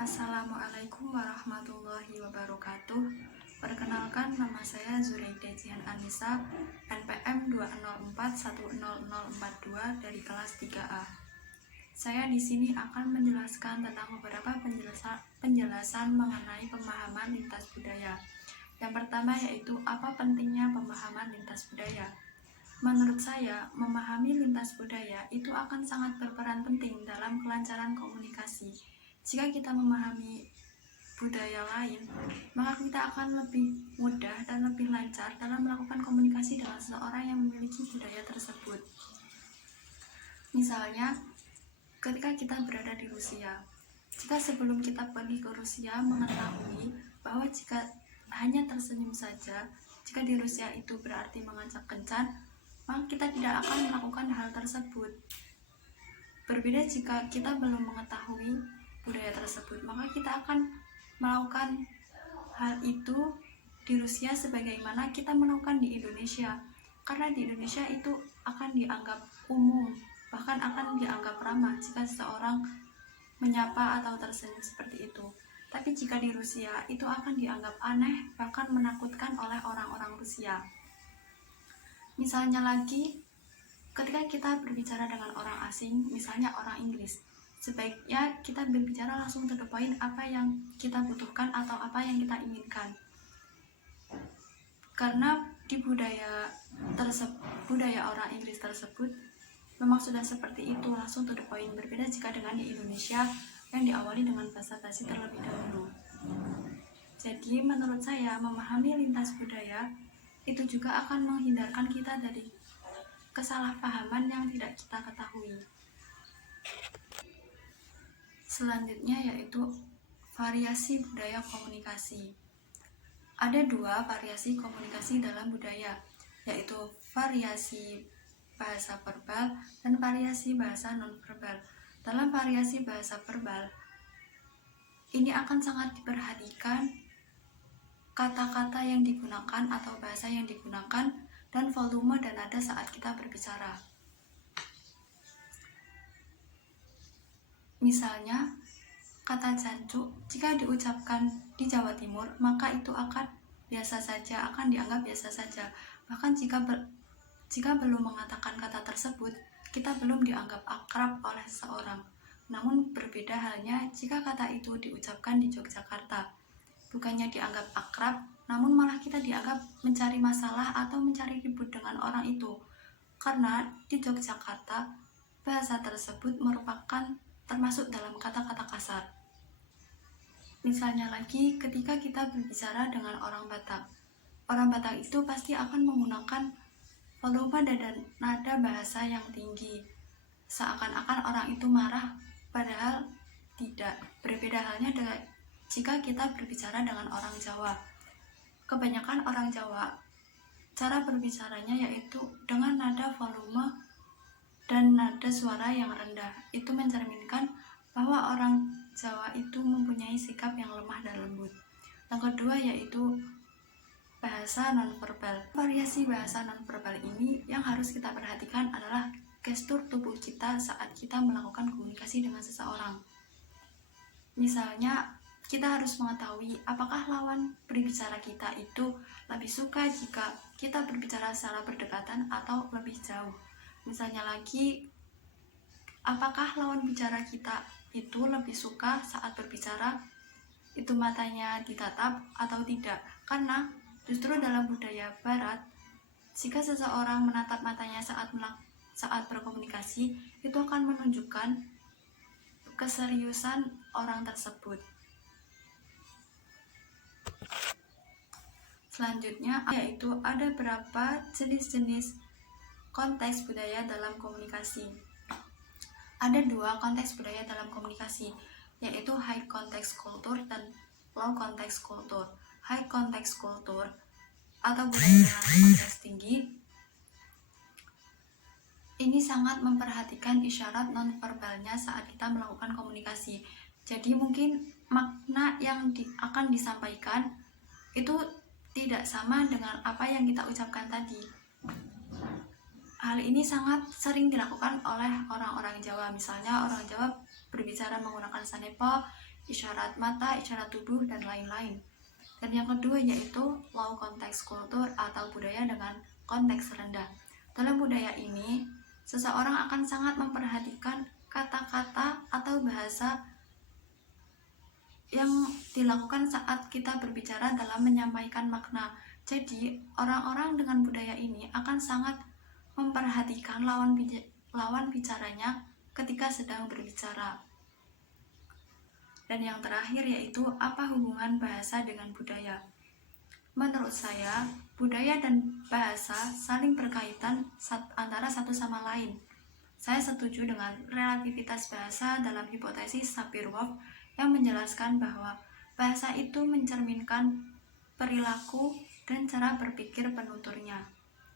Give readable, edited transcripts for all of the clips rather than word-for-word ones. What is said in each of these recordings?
Assalamualaikum warahmatullahi wabarakatuh. Perkenalkan, nama saya Zuraida Jihan Anissa, NPM 204100042 dari kelas 3A. Saya di sini akan menjelaskan tentang beberapa penjelasan mengenai pemahaman lintas budaya. Yang pertama yaitu apa pentingnya pemahaman lintas budaya. Menurut saya, memahami lintas budaya itu akan sangat berperan penting dalam kelancaran komunikasi. Jika kita memahami budaya lain, maka kita akan lebih mudah dan lebih lancar dalam melakukan komunikasi dengan seseorang yang memiliki budaya tersebut. Misalnya, ketika kita berada di Rusia, jika sebelum kita pergi ke Rusia mengetahui bahwa jika hanya tersenyum saja, jika di Rusia itu berarti mengajak kencan, maka kita tidak akan melakukan hal tersebut. Berbeda jika kita belum mengetahui budaya tersebut, maka kita akan melakukan hal itu di Rusia sebagaimana kita melakukan di Indonesia, karena di Indonesia itu akan dianggap umum, bahkan akan dianggap ramah jika seseorang menyapa atau tersenyum seperti itu. Tapi jika di Rusia itu akan dianggap aneh, bahkan menakutkan oleh orang-orang Rusia. Misalnya lagi, ketika kita berbicara dengan orang asing, misalnya orang Inggris, sebaiknya kita berbicara langsung to the point, apa yang kita butuhkan atau apa yang kita inginkan. Karena di budaya orang Inggris tersebut memang sudah seperti itu, langsung to the point. Berbeda jika dengan di Indonesia yang diawali dengan basa-basi terlebih dahulu. Jadi menurut saya, memahami lintas budaya itu juga akan menghindarkan kita dari kesalahpahaman yang tidak kita ketahui. Selanjutnya yaitu variasi budaya komunikasi. Ada dua variasi komunikasi dalam budaya, yaitu variasi bahasa verbal dan variasi bahasa nonverbal. Dalam variasi bahasa verbal, ini akan sangat diperhatikan kata-kata yang digunakan atau bahasa yang digunakan dan volume dan nada saat kita berbicara. Misalnya, kata jancuk jika diucapkan di Jawa Timur, maka itu akan biasa saja, akan dianggap biasa saja. Bahkan jika belum mengatakan kata tersebut, kita belum dianggap akrab oleh seseorang. Namun berbeda halnya jika kata itu diucapkan di Yogyakarta. Bukannya dianggap akrab, namun malah kita dianggap mencari masalah atau mencari ribut dengan orang itu. Karena di Yogyakarta, bahasa tersebut merupakan termasuk dalam kata-kata kasar. Misalnya lagi, ketika kita berbicara dengan orang Batak. Orang Batak itu pasti akan menggunakan volume dan nada bahasa yang tinggi. Seakan-akan orang itu marah, padahal tidak. Berbeda halnya dengan jika kita berbicara dengan orang Jawa. Kebanyakan orang Jawa, cara berbicaranya yaitu dengan nada volume dan nada suara yang rendah. Itu mencerminkan bahwa orang Jawa itu mempunyai sikap yang lemah dan lembut. Yang kedua yaitu bahasa nonverbal. Variasi bahasa nonverbal ini yang harus kita perhatikan adalah gestur tubuh kita saat kita melakukan komunikasi dengan seseorang. Misalnya, kita harus mengetahui apakah lawan berbicara kita itu lebih suka jika kita berbicara secara berdekatan atau lebih jauh. Misalnya lagi, apakah lawan bicara kita itu lebih suka saat berbicara itu matanya ditatap atau tidak? Karena justru dalam budaya barat, jika seseorang menatap matanya saat berkomunikasi, itu akan menunjukkan keseriusan orang tersebut. Selanjutnya yaitu ada beberapa jenis-jenis konteks budaya dalam komunikasi. Ada dua konteks budaya dalam komunikasi, yaitu high context culture dan low context culture. High context culture atau budaya dengan konteks tinggi ini sangat memperhatikan isyarat nonverbalnya saat kita melakukan komunikasi. Jadi mungkin makna yang akan disampaikan itu tidak sama dengan apa yang kita ucapkan tadi. Hal ini sangat sering dilakukan oleh orang-orang Jawa. Misalnya orang Jawa berbicara menggunakan sanepo, isyarat mata, isyarat tubuh, dan lain-lain. Dan yang kedua yaitu low konteks kultur atau budaya dengan konteks rendah. Dalam budaya ini, seseorang akan sangat memperhatikan kata-kata atau bahasa yang dilakukan saat kita berbicara dalam menyampaikan makna. Jadi, orang-orang dengan budaya ini akan sangat memperhatikan lawan bicaranya ketika sedang berbicara. Dan yang terakhir yaitu apa hubungan bahasa dengan budaya. Menurut saya, budaya dan bahasa saling berkaitan antara satu sama lain. Saya setuju dengan relativitas bahasa dalam hipotesis Sapir-Whorf yang menjelaskan bahwa bahasa itu mencerminkan perilaku dan cara berpikir penuturnya.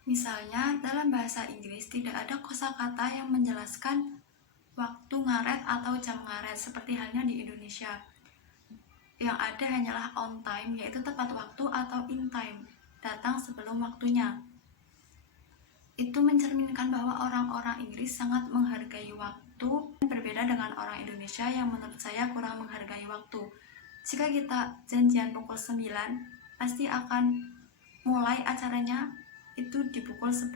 Misalnya, dalam bahasa Inggris tidak ada kosakata yang menjelaskan waktu ngaret atau jam ngaret seperti halnya di Indonesia. Yang ada hanyalah on time, yaitu tepat waktu, atau in time, datang sebelum waktunya. Itu mencerminkan bahwa orang-orang Inggris sangat menghargai waktu, berbeda dengan orang Indonesia yang menurut saya kurang menghargai waktu. Jika kita janjian pukul 9, pasti akan mulai acaranya itu di pukul 10.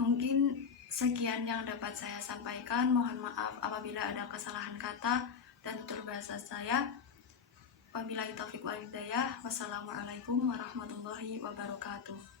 Mungkin sekian yang dapat saya sampaikan. Mohon maaf apabila ada kesalahan kata dan tutur bahasa saya. Wabillahi taufiq wal hidayah. Wassalamualaikum warahmatullahi wabarakatuh.